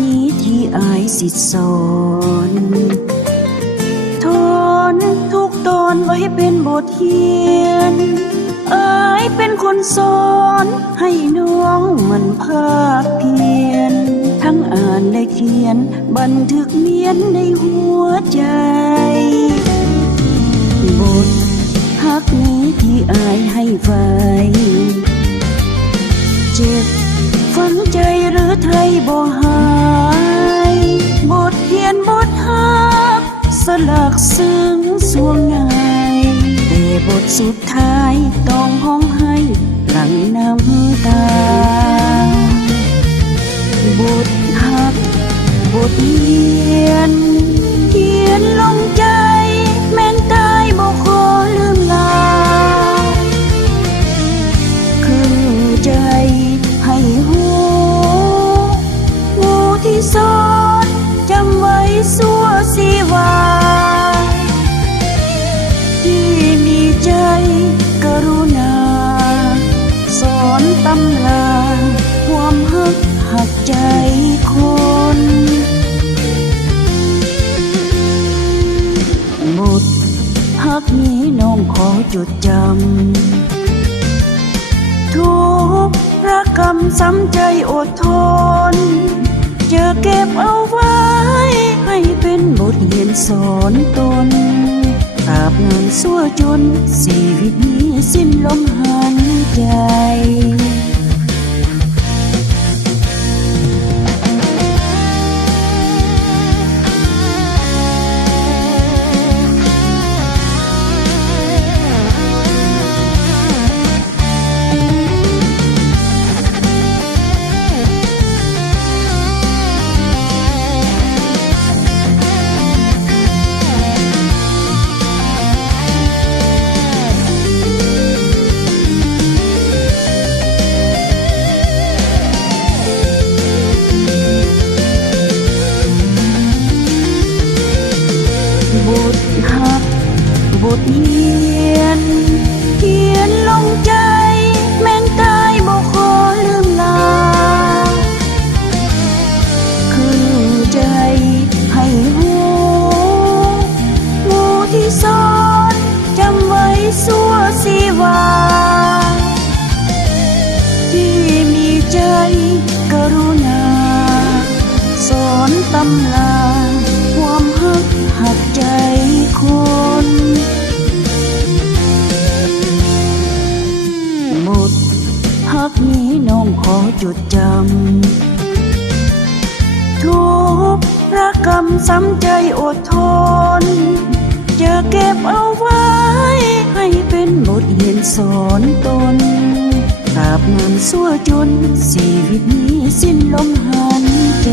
นี้ที่อายสิสอนทอนทุกตอนไว้เป็นบทเรียนอายเป็นคนสอนให้น้องมันภาคเพียรทั้งอ่านและเขียนบันทึกเมียนในหัวใจบทฮักนี้ที่อายให้ไว้เจ็บฝังใจหรือไทยบ่หายบทเขียนบทฮักสลักซึ้งสวงในแต่บทสุดท้ายต้องห้องให้หลั่งน้ำตาบทฮักบทเรียนเขียนลงใจแม้นตายบ่ขอลืมลาคือใจให้หูงูที่สอนจำไว้สั่วสีวาที่มีใจกรุณาสอนตำลาความหักใจคนบทฮักนี้น้องขอจดจำทุกรักกรรมซ้ำใจอดทนจะเก็บเอาไว้ให้เป็นบทเรียนสอนตนตราบนานสั่วจนชีวิตนี้สิ้นลมหายใจบทฮักบทเรียนเขียนลงใจแม้นตายบ่ขอลืมลาคือใจให้หูงูที่สอนจำไว้สั่วสีวาที่มีใจกรุณาสอนตำลาความหักใจคนหมดฮักนี้น้องขอจดจำทุกรักกรรมซ้ำใจอดทนจะเก็บเอาไว้ให้เป็นบทเรียนสอนตนตราบนานสั่วจนชีวิตนี้สิ้นลมหายใจ